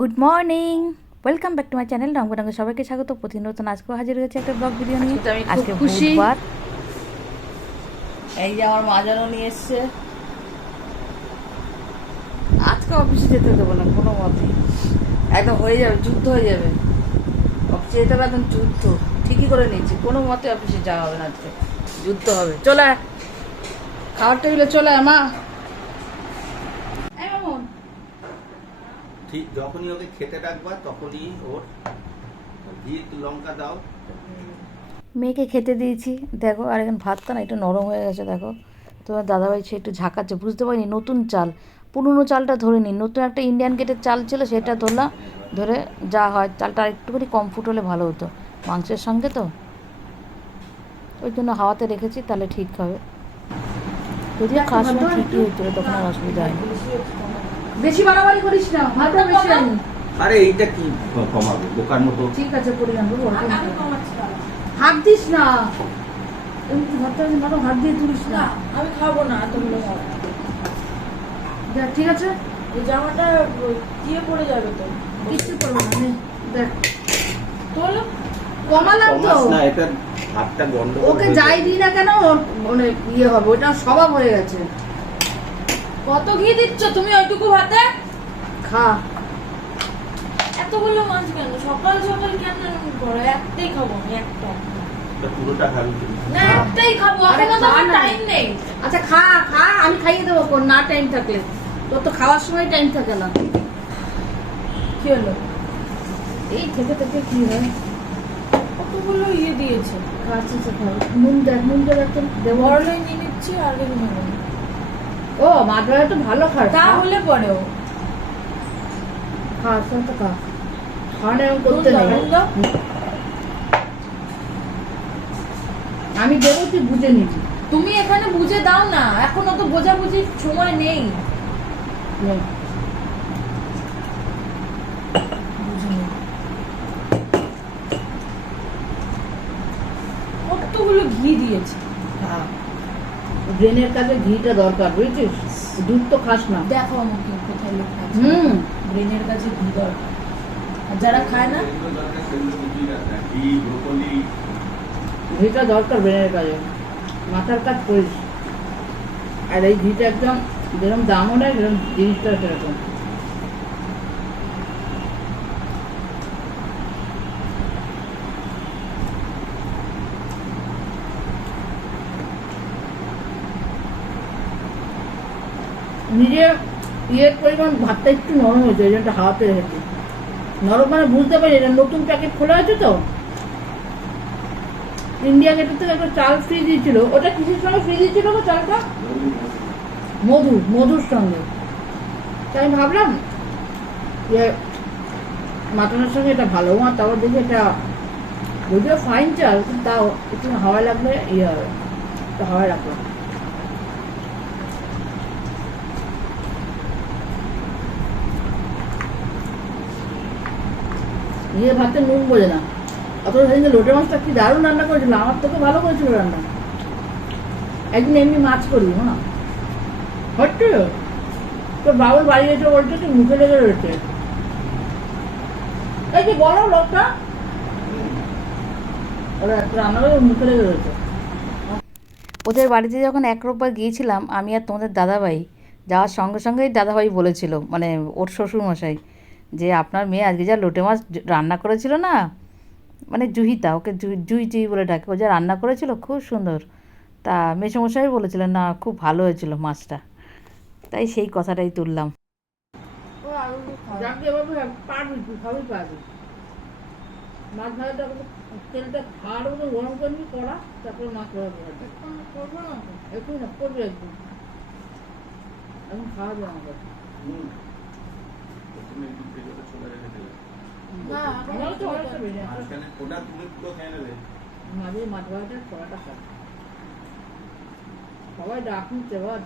Good morning welcome back to my channel রঙ রঙ্গরঙ্গে সবাইকে স্বাগত। প্রতিদিন নতুন আজকেও হাজির হয়েছে একটা ব্লগ ভিডিও নিয়ে। আজকে খুশি। বুধবার। এই যে আমার মাজানো নিয়ে এসছে। আজকে অফিসে যেতে দেবো না কোনো মতে। একদম হয়ে যাবে যুদ্ধ হয়ে যাবে। অফিসে যেতে হবে একদম যুদ্ধ। ঠিকই করে নিয়েছি কোনো মতে অফিসে যাওয়া হবে না আজকে। যুদ্ধ হবে। চলে। খাওয়ার টেবিলে চলে আয়, মা এই মামুন, ঠিক যখনই ওকে খেতে ডাকবা তখনই ওর ঘি লঙ্কা দাও। মেয়েকে খেতে দিয়েছি। দেখো আর এখন ভাতটা না একটু নরম হয়ে গেছে দেখো। তোমার দাদাভাই সে একটু ঝাঁকাচ্ছে বুঝতে পারিনি নতুন চাল। পুরনো চালটা ধরে নি নতুন একটা ইন্ডিয়ান গেটের চাল ছিল সেটা ধরলাম ধরে যা হয় চালটা একটুখানি কম ফুট হলে ভালো হতো। মাংসের সঙ্গে তো? ওই জন্য হাওয়াতে রেখেছি তাহলে ঠিক হবে। যদিও খাওয়ার সময় ঠিকই হয়েছিল তখন আর অসুবিধা হয়নি বেশি বাড়াবাড়ি করিস না ভাতটা বেশি আনি। আরে এইটা কি কমাবে? বোকার মতো? ঠিক আছে পরি আনব হাত দিস না। হাত দিয়ে তুলিস না। আমি খাব না খাব ঠিক আছে? এই জামাটা দিয়ে পড়ে যাবে তো। কিচ্ছু করব না দেখ। তোলো কমালাম তো। না এটা ভাতটা গন্ড ওকে যাই দিই না কেন ওর মানে ইয়ে হবে ওটা স্বভাব হয়ে গেছে। কত ঘি দিচ্ছ তুমি ওইটুকু ভাতে? খা। এতগুলো মাছ কেন? সকাল সকাল কেন করো? একটাই খাব আমি একটা। পুরোটা খাবি না একটাই খাব। এখনও তো খা টাইম নেই। আচ্ছা খা খা আমি খাইয়ে দেবো কোন না টাইম থাকলে। তোর তো খাওয়ার সময় টাইম থাকে না। কি হলো? এই থেকে থেকে কি হয়? কতগুলো ইয়ে দিয়েছে? খাচ্ছি তো খাও নুন দেখ নুন দেখ একদম দেবো নিয়ে নিচ্ছি আর কিছু নেব না। ও মাঠটা তো ভালো তাহলে পরেও খা শুন তো খা। খাওয়ানো এরকম করতে নেই। আমি দেবো তুই বুঝে নিবি। তুমি এখানে বুঝে দাও না। এখন অত বোঝাবুঝির সময় নেই নে। বুঝে নেই। কতগুলো ঘি দিয়েছে খা ব্রেনের কাছে ঘিটা দরকার বুঝছিস? দুধ তো খাস না। দেখো আমাকে কোথায় লোক আছে। হুম। ব্রেনের কাছে ঘি দরকার। আর যারা খায় না? ঘিটা দরকার ব্রেনের কাজে। মাথার কাজ করিস। আর এই ঘিটা একদম যেরকম দামও নেয় যেরকম জিনিসটা সেরকম। নিজে ইয়ের পরিমাণ ভাতটা একটু নরম হয়েছে, ওই জন্য হাওয়াতে রেখেছি নরম মানে বুঝতে পারি এটা নতুন প্যাকেট খোলা আছে তো? ইন্ডিয়া গেটের থেকে একটা চাল ফ্রি দিয়েছিল। ওটা কিসের সঙ্গে ফ্রি দিয়েছিল গো চালটা? মধু, মধুর সঙ্গে। তাই ভাবলাম যে মাটনের সঙ্গে এটা ভালো, মা তারপর দেখি এটা যদিও ফাইন চাল তাও একটু হাওয়া লাগলে ইয়ে হবে তো হাওয়ায় রাখলাম ইয়ে ভাতে নুন বোঝে না। অত সেদিন লোটে মাছটা কি দারুণ রান্না করেছিল আমার থেকে ভালো করেছিল রান্না। একদিন এমনি মাছ করি হ্যাঁ? হচ্ছে তোর বাবুর বাড়ি এসে বলছে তুই মুখে লেগে রয়েছে। এই যে বলো লোকটা। ওরা মুখে লেগে রয়েছে। ওদের বাড়িতে যখন এক রোববার গিয়েছিলাম, আমি আর তোমাদের দাদাভাই যাওয়ার সঙ্গে সঙ্গেই দাদাভাই বলেছিল মানে ওর শ্বশুরমশাই যে আপনার মেয়ে আজকে যা লোটে মাছ রান্না করেছিল না? মানে জুহিতা, ওকে জুই জুই বলে ডাকে। ও যা রান্না করেছিল, খুব সুন্দর। তা মেসমশাই বলেছিলেন, না, খুব ভালো হয়েছিল মাছটা। তাই সেই কথাটাই তুললাম। একটু ভেজে ছোলা রেখে দিলে। মাঝখানে ওটা তুমি পুরো খেয়ে নেবে। মাঝে কড়াটা খাই সবাই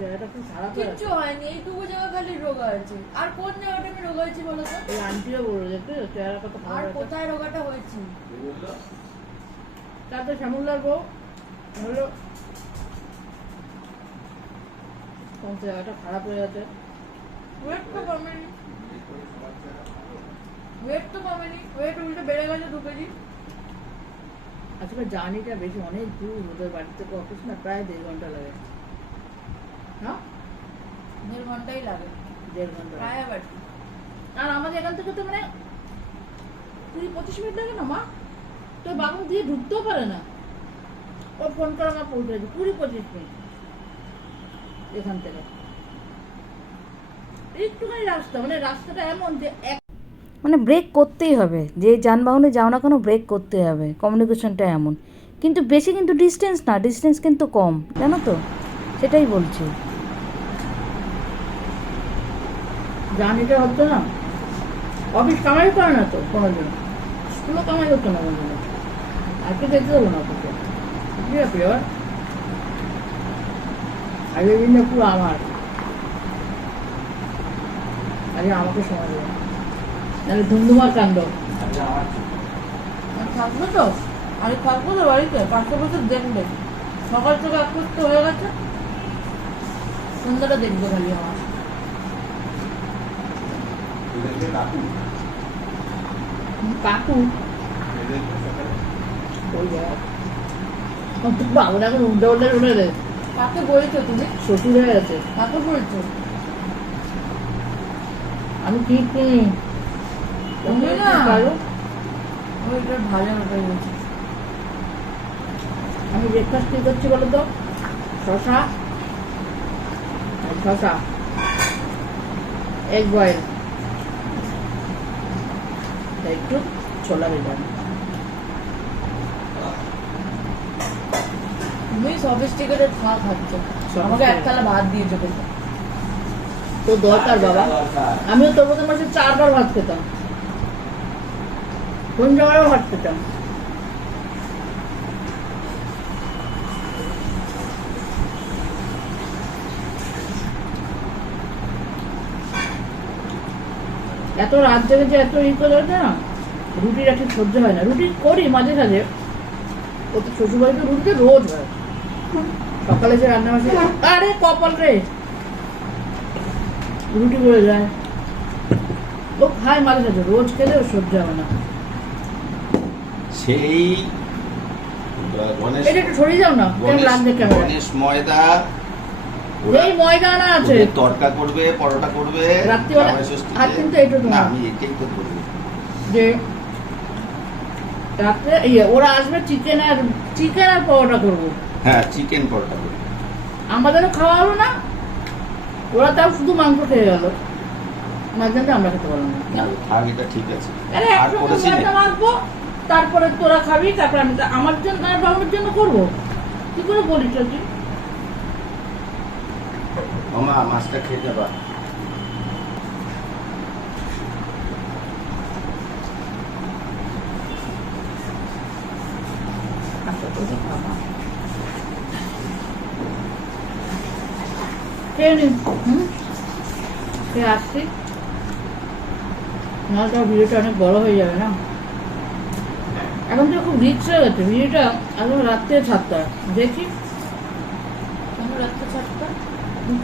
জায়গাটা খুব হয়ে কিচ্ছু হয়নি এইটুকু জায়গা খালি রোগা আছে আর কোন জায়গাটা আমি রোগা হয়েছি বলো তো? এই আন্টিও তুই চেহারা কত আর কোথায় রোগাটা হয়েছে? শ্যামুল্লার বউ হলো কোন জায়গাটা খারাপ হয়ে গেছে। ওয়েট এই করে সবার চেহারা ভালো। ওয়েট তো কমেনি। ওয়েট উল্টে বেড়ে গেছে দু কেজি। আসলে জার্নিটা বেশি অনেক দূর ওদের বাড়ি থেকে অফিস না প্রায় দেড় ঘণ্টা লাগে। না? দেড় ঘন্টাই লাগে। দেড় ঘণ্টা প্রায় কি। আর আমাদের এখান থেকে তো মানে কুড়ি পঁচিশ মিনিট লাগে না মা? তো বাবু দিয়ে ঢুকতেও পারে না। ও ফোন করে আমার পৌঁছে গেছে কুড়ি পঁচিশ মিনিট। এখান থেকে। একটুখানি রাস্তা মানে রাস্তাটা এমন যে এক মানে ব্রেক করতেই হবে। যে যানবাহনে যাও না কেন ব্রেক করতে হবে। কমিউনিকেশনটা এমন। কিন্তু বেশি কিন্তু ডিস্টেন্স না ডিস্টেন্স কিন্তু কম, জানো তো? সেটাই বলছি। জার্নিটা হতো না অফিস কামাই করে না তো কোনোদিন স্কুলও কামাই হতো না কোনোদিন আজকে যেতে দেবো না অফিসে কি ব্যাপার আগের দিনে পুরো আমার। আজকে আমাকে সময় দেবে। নাহলে ধুমধুমার কাণ্ড। থাকবে তো? আরে থাকব তো বাড়িতে পাঁচটা বছর দেখবে। সকাল থেকে আকৃষ্ট হয়ে গেছে। সন্ধ্যাটা দেখবে খালি আমার। কাকু? বাবুরা এখন উল্টে উল্টে উঠে রে কাকে বলেছ তুমি? শ্বশুর হয়ে গেছে। কাকে বলেছ? আমি ঠিক কিনি আমি ব্রেকফাস্ট কি করছি বলো তো? শশা শশা এগ বয়েল একটু ছোলা বেদান তুমি সফিস্টিকেটেড খাওয়া খাচ্ছ আমাকে এক থালা ভাত দিয়েছ তো দরকার বাবা। আমিও তোর মতো মাসে চারবার ভাত খেতাম। ভাত খেতাম এত রাত জেগে যে এত ই করে না রুটিটা ঠিক সহ্য হয় না। রুটি করি মাঝে সাঝে, ও তো শ্বশুরবাড়িতে রুটি রোজ হয়। সকালে সে রান্না বাসে আরে কপাল রে! রুটি করে যায়। ও খায় মাঝে সাঝে, রোজ খেলে ও সহ্য হবে না সেই গণেশ এটা একটু সরিয়ে যাও না কেমন গণেশ লাগছে ক্যামেরা গণেশ ময়দা এই ময়দা আছে। ওদের করবে পরোটা করবে রাত্রিবেলা জামাই ষষ্ঠীতে। আর কিন্তু এইটা তোমার। না আমি এটাই তো করব যে রাত্রে ওরা আসবে চিকেন আর চিকেন আর পরোটা করব। হ্যাঁ চিকেন পরোটা করব। আমাদেরও খাওয়া হলো না ওরা তাও শুধু মাংস খেয়ে গেল। মাঝখানে আমরা খেতে পারলাম না। না থাক এটা ঠিক আছে। আর করেছি তারপরে তোরা খাবি তারপরে আমি আমার জন্য আর বাবুর জন্য করব? কি করে বলিস তুই? মামা মাছটা হুম? খেয়ে আসছি। তো ভিডিওটা অনেক বড় হয়ে যাবে না? এখন তো খুব রিক্স হয়ে গেছে। ভিডিওটা এখন রাত্রে ছাড়তে হয়। দেখি।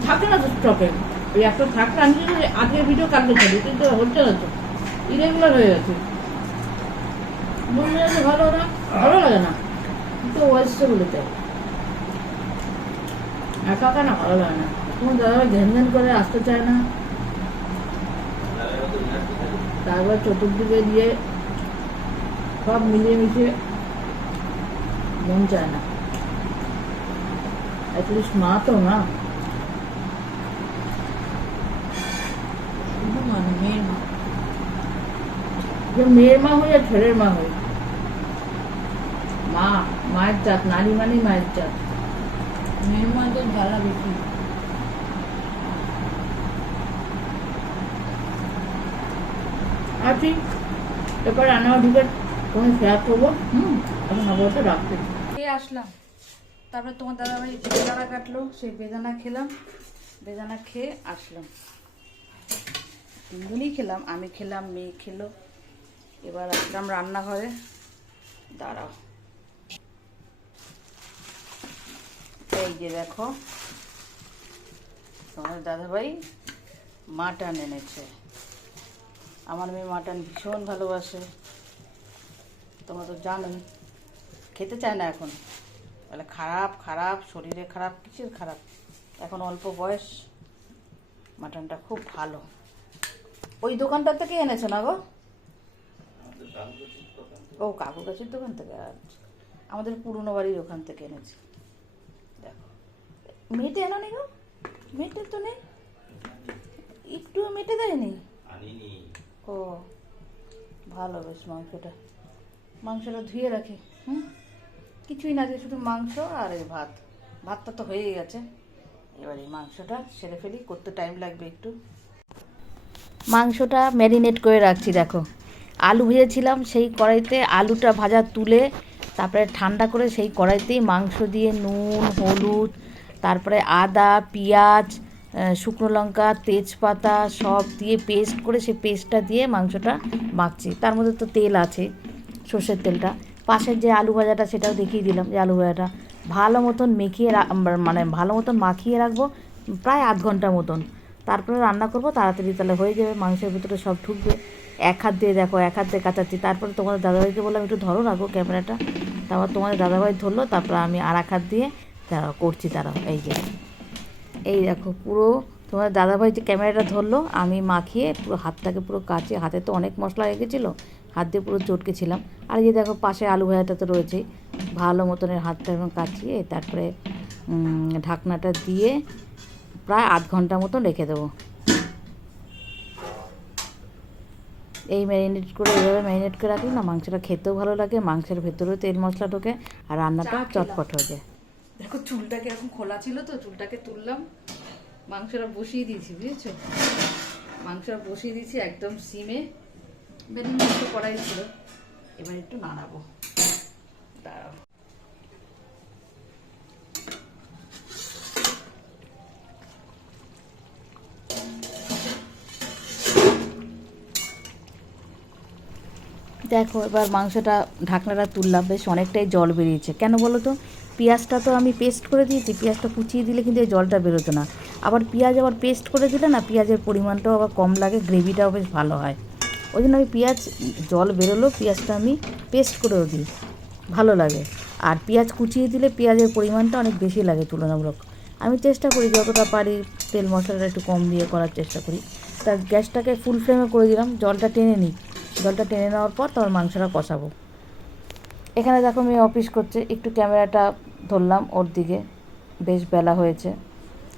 থাকে না তো স্টকে ওই একটা থাকলে আমি যদি আজকের ভিডিও কাটতে ছাড়ি কিন্তু হচ্ছে না তো। ইরেগুলার হয়ে গেছে। ভালো না, ভালো লাগে না। কিন্তু একা একা না, ভালো লাগে না। তোমার দাদা ঘ্যান ঘ্যান করে আসতে চায় না। তারপর চতুর্দিকে দিয়ে সব মিলিয়ে মিশিয়ে মন চায় না। অ্যাটলিস্ট মা তো না। মানে মেয়ের মা। মেয়ের আর ছেলের মা হই। মা, মায়ের জাত, নারী মানেই মায়ের জাত। মেয়ের মা তো জ্বালা বেশি। আর ঠিক, এরপর রান্না ঢুকে তোমায় শেয়ার করব, হুম এখন আপাতত রাখতে। খেয়ে আসলাম। তারপরে তোমার দাদাভাই বেদানা কাটলো, সেই বেদানা খেলাম, বেদানা খেয়ে আসলাম। তিনজনই খেলাম, আমি খেলাম, মেয়ে খেলো। এবার আসলাম রান্নাঘরে। দাঁড়াও। এই যে দেখো, তোমার দাদাভাই মাটন এনেছে। আমার মেয়ে মাটন ভীষণ ভালোবাসে। তোমরা তো জানোই। খেতে চায় না এখন। বলে খারাপ খারাপ শরীরে খারাপ কিসের খারাপ? এখন অল্প বয়স মাটনটা খুব ভালো। ওই দোকানটা থেকে এনেছো না গো। ও কাকু গাছের দোকান থেকে আচ্ছা। আমাদের পুরনো বাড়ির ওখান থেকে এনেছি। দেখো। মেটে এনো নি গো? মেটে তো নেই? একটু মেটে দেয়নি? ও ভালো বেশ মাংসটা। মাংসটা ধুয়ে রাখি, হুম? কিছুই না শুধু মাংস আর এই ভাত। ভাতটা তো হয়েই গেছে। এবার এই মাংসটা সেরে ফেলি, করতে টাইম লাগবে একটু। মাংসটা ম্যারিনেট করে রাখছি, দেখো। আলু ভেজেছিলাম, সেই কড়াইতে আলুটা ভাজা তুলে তারপরে ঠান্ডা করে সেই কড়াইতেই মাংস দিয়ে নুন, হলুদ, তারপরে আদা, পেঁয়াজ শুকনো লঙ্কা, তেজপাতা সব দিয়ে পেস্ট করে সেই পেস্টটা দিয়ে মাংসটা মাখছি। তার মধ্যে তো তেল আছে। সর্ষের তেলটা। পাশের যে আলু ভাজাটা, সেটাও দেখিয়ে দিলাম যে আলু ভাজাটা। ভালো মতন মেখিয়ে মানে ভালো মতন মাখিয়ে রাখব, প্রায় আধ ঘণ্টা মতন। তারপরে রান্না করব, তাড়াতাড়ি তাহলে হয়ে যাবে, মাংসের ভিতরে সব ঢুকবে। এক হাত দিয়ে দেখো, এক হাত দিয়ে কাটাচ্ছি তারপরে তোমাদের দাদাভাইকে বললাম, একটু ধরো রাখো ক্যামেরাটা। তারপর তোমাদের দাদাভাই ধরলো, তারপর আমি আর এক হাত দিয়ে তারা করছি তারা, এই যে। এই দেখো, পুরো তোমার দাদাভাই যে ক্যামেরাটা ধরলো, আমি মাখিয়ে পুরো হাতটাকে পুরো কাচে, হাতে তো অনেক মশলা হয়ে গেছিল হাত দিয়ে পুরো চটকেছিলাম আর যে দেখো পাশে আলু ভাজাটা তো রয়েছেই। ভালো মতনের হাতটা এবং কাচিয়ে তারপরে ঢাকনাটা দিয়ে প্রায় আধ ঘণ্টা মতন রেখে দেবো। এই ম্যারিনেট করে এইভাবে ম্যারিনেট করে রাখলে না মাংসটা খেতেও ভালো লাগে মাংসের ভেতরেও তেল মশলা ঢোকে আর রান্নাটা চটপট হয়ে যায়। দেখো চুলটা এখন খোলা ছিল তো চুলটাকে তুললাম। মাংসটা বসিয়ে দিয়েছি বুঝেছ? মাংসটা বসিয়ে দিয়েছি একদম সিমে। কড়াই ছিল, এবার একটু নাড়াবো। দেখো, এবার মাংসটা ঢাকনাটা তুললাম, বেশ অনেকটাই জল বেরিয়েছে। কেন বলো তো? পেঁয়াজটা তো আমি পেস্ট করে দিয়েছি, পেঁয়াজটা কুচিয়ে দিলে কিন্তু এই জলটা বেরোতো না। আবার পেঁয়াজ আবার পেস্ট করে দিলে না, পেঁয়াজের পরিমাণটাও আবার কম লাগে গ্রেভিটাও বেশ ভালো হয়। ওই জন্য আমি পেঁয়াজ, জল বেরোলেও পেঁয়াজটা আমি পেস্ট করেও দিই। ভালো লাগে। আর পেঁয়াজ কুচিয়ে দিলে পেঁয়াজের পরিমাণটা অনেক বেশি লাগে তুলনামূলক। আমি চেষ্টা করি যতটা পারি তেল মশলাটা একটু কম দিয়ে করার চেষ্টা করি। তা গ্যাসটাকে ফুল ফ্লেমে করে দিলাম, জলটা টেনে নিই। জলটা টেনে নেওয়ার পর তারপর মাংসটা কষাবো। এখানে দেখো মেয়ে অফিস করছে, একটু ক্যামেরাটা ধরলাম ওর দিকে। বেশ বেলা হয়েছে।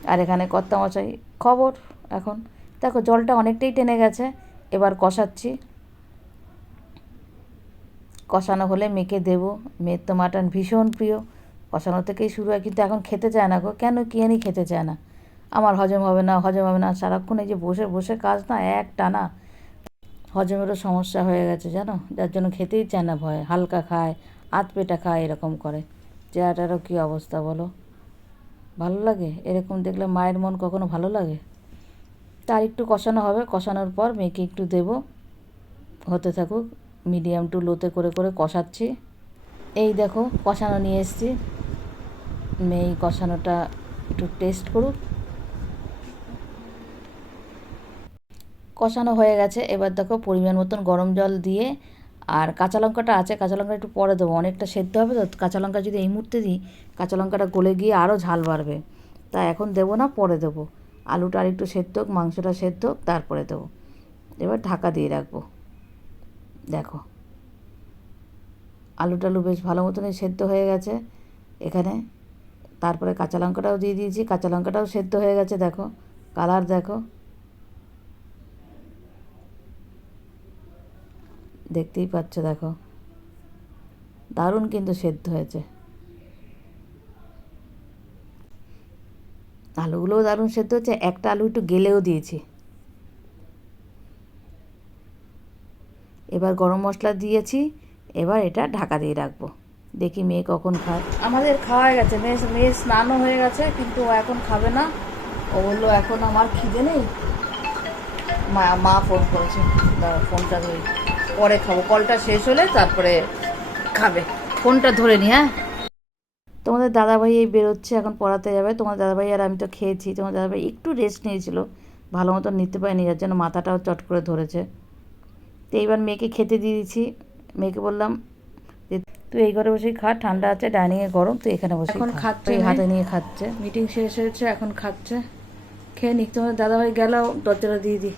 আর এখানে কর্তামশাই, খবর এখন? দেখো জলটা অনেকটাই টেনে গেছে। এবার কষাচ্ছি। কষানো হলে মেয়েকে দেবো। মেয়ের তো মাটন ভীষণ প্রিয়। কষানো থেকেই শুরু হয়, কিন্তু এখন খেতে চায় না গো। কেন কি জানি খেতে চায় না। আমার হজম হবে না, হজম হবে না। সারাক্ষণ এই যে বসে বসে কাজ না, এক টানা। হজমেরও সমস্যা হয়ে গেছে, জানো? যার জন্য খেতেই চায় না ভয়। হালকা খায়, আধ পেটা খায়, এরকম করে। চেহারাটারও কী অবস্থা বলো? ভালো লাগে? এরকম দেখলে মায়ের মন কখনো ভালো লাগে? তার একটু কষানো হবে। কষানোর পর মেয়েকে একটু দেবো। হতে থাকুক মিডিয়াম টু লোতে করে করে কষাচ্ছি। এই দেখো, কষানো নিয়ে এসেছি। মেয়ে কষানোটা একটু টেস্ট করুক। কষানো হয়ে গেছে। এবার দেখো, পরিমাণ মতন গরম জল দিয়ে, আর কাঁচা লঙ্কাটা আছে, কাঁচা লঙ্কা একটু পরে দেবো। অনেকটা সেদ্ধ হবে তো, কাঁচা লঙ্কা যদি এই মুহূর্তে দিই, কাঁচা লঙ্কাটা গলে গিয়ে আরও ঝাল বাড়বে। তা এখন দেবো না, পরে দেবো। আলুটা আর একটু সেদ্ধ হোক, মাংসটা সেদ্ধ হোক, তারপরে দেবো। এবার ঢাকা দিয়ে রাখব। দেখো। আলু টালু বেশ ভালো মতনই সেদ্ধ হয়ে গেছে। এখানে তারপরে কাঁচা লঙ্কাটাও দিয়ে দিয়েছি। কাঁচা লঙ্কাটাও সেদ্ধ হয়ে গেছে, দেখো। কালার দেখো। দেখতেই পাচ্ছ, দেখো। দারুণ কিন্তু সেদ্ধ হয়েছে। আলুগুলোও দারুণ সেদ্ধ হচ্ছে, একটা আলু একটু গেলেও দিয়েছি। এবার গরম মশলা দিয়েছি, এবার এটা ঢাকা দিয়ে রাখব। দেখি মেয়ে কখন খায়। আমাদের খাওয়া গেছে, মেয়ে মেয়ে স্নানও হয়ে গেছে, কিন্তু ও এখন খাবে না। ও বলল, এখন আমার খিদে নেই? মা মা ফোন করেছে ফোনটা ধরি পরে খাব কলটা শেষ হলে তারপরে খাবে। ফোনটা ধরে নি হ্যাঁ? তোমাদের দাদাভাই এই বেরোচ্ছে এখন পড়াতে যাবে। তোমার দাদাভাই আর আমি তো খেয়েছি। তোমার দাদাভাই একটু রেস্ট নিয়েছিল। ভালো মতন নিতে পারিনি যার জন্য মাথাটাও চট করে ধরেছে। তো এইবার মেয়েকে খেতে দিয়ে দিচ্ছি। মেয়েকে বললাম যে তুই এই ঘরে বসেই খা ঠান্ডা আছে ডাইনিংয়ে গরম তুই এখানে বসে এখন খাচ্ছে হাতে নিয়ে খাচ্ছে। মিটিং শেষ হয়েছে এখন খাচ্ছে। খেয়ে নিক তোমার দাদাভাই গেল দরজাটা দিয়ে দিই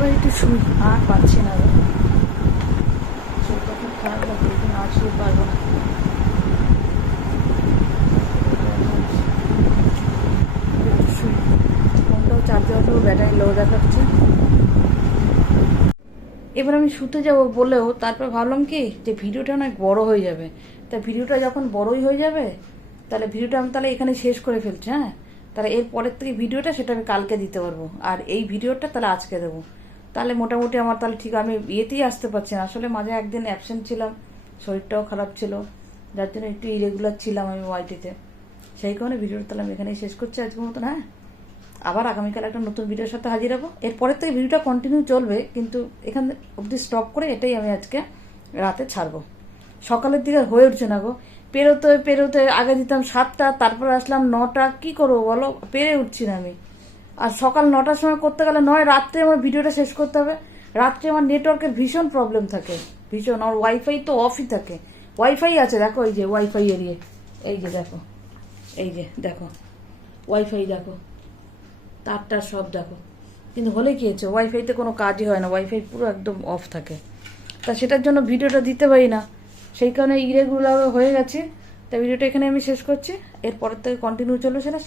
এবার একটু শুই আর পাচ্ছি না পারব না। ব্যাটারি দেখাচ্ছে। এবার আমি শুতে যাব বলেও তারপর ভাবলাম কি যে ভিডিওটা অনেক বড় হয়ে যাবে। তা ভিডিওটা যখন বড়ই হয়ে যাবে, তাহলে ভিডিওটা আমি তাহলে এখানে শেষ করে ফেলছি হ্যাঁ? তাহলে এর পরের থেকে ভিডিওটা সেটা আমি কালকে দিতে পারব। আর এই ভিডিওটা তাহলে আজকে দেবো। তাহলে মোটামুটি আমার তাহলে ঠিক, আমি ইয়েতেই আসতে পারছি না। আসলে মাঝে একদিন অ্যাবসেন্ট ছিলাম, শরীরটাও খারাপ ছিল, যার জন্য একটু ইরেগুলার ছিলাম আমি ওয়াইটিতে সেই কারণে ভিডিওটা তাহলে আমি এখানেই শেষ করছি আজকের মতন হ্যাঁ? আবার আগামীকাল একটা নতুন ভিডিওর সাথে হাজির হব। এরপরের থেকে ভিডিওটা কন্টিনিউ চলবে, কিন্তু এখান অবধি স্টপ করে এটাই আমি আজকে রাতে ছাড়বো। সকালের দিকে হয়ে উঠছে না গো। পেরোতে পেরোতে আগে দিতাম সাতটা, তারপর আসলাম নটা, কি করব বলো? পেরে উঠছি না আমি। আর সকাল নটার সময় করতে গেলে নয়, রাত্রে আমার ভিডিওটা শেষ করতে হবে। রাত্রে আমার নেটওয়ার্কের ভীষণ প্রবলেম থাকে। ভীষণ আর ওয়াইফাই তো অফই থাকে। ওয়াইফাই আছে, দেখো এই যে ওয়াইফাই এরিয়ে। এই যে দেখো, এই যে দেখো ওয়াইফাই দেখো, তারটা সব দেখো। কিন্তু হলে কি হচ্ছে ওয়াইফাইতে কোনো কাজই হয় না ওয়াইফাই পুরো একদম অফ থাকে। তা সেটার জন্য ভিডিওটা দিতে পারি না। সেই কারণে ইরেগুলার হয়ে গেছে। তা ভিডিওটা এখানে আমি শেষ করছি। এরপরের থেকে কন্টিনিউ চলবে সেটা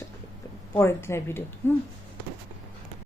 পরের দিনের ভিডিও হুম?